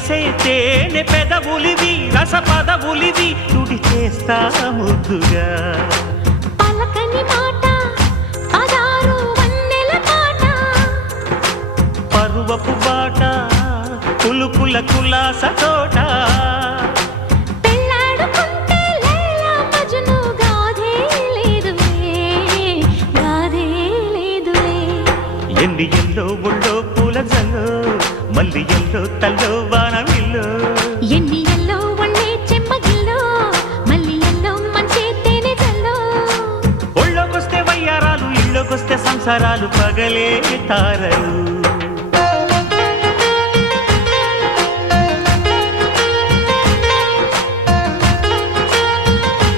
చేసే తేనె పెదవులివి రస పదవులివి తుడి చేస్తా ముద్దుగా పలకని మాట పదారు వన్నెల పాట పరువపు బాట కులుకుల కులాస తోట పెళ్ళాడుకుంటే లైలా మజ్ను గాథే లేదులే ఎండి ఎల్లో ఒళ్ళో పూల జల్లో మల్లి ఎల్లో తల్లో వానవిల్లో ఎన్ని ఎల్లో ఒళ్ళే చెమ్మగిల్లో మల్లి ఎల్లో మంచి తేనె జల్లో ఒళ్ళోకొస్తే వయ్యారాలు ఇళ్ళోకొస్తే సంసారాలు పగలే తారలు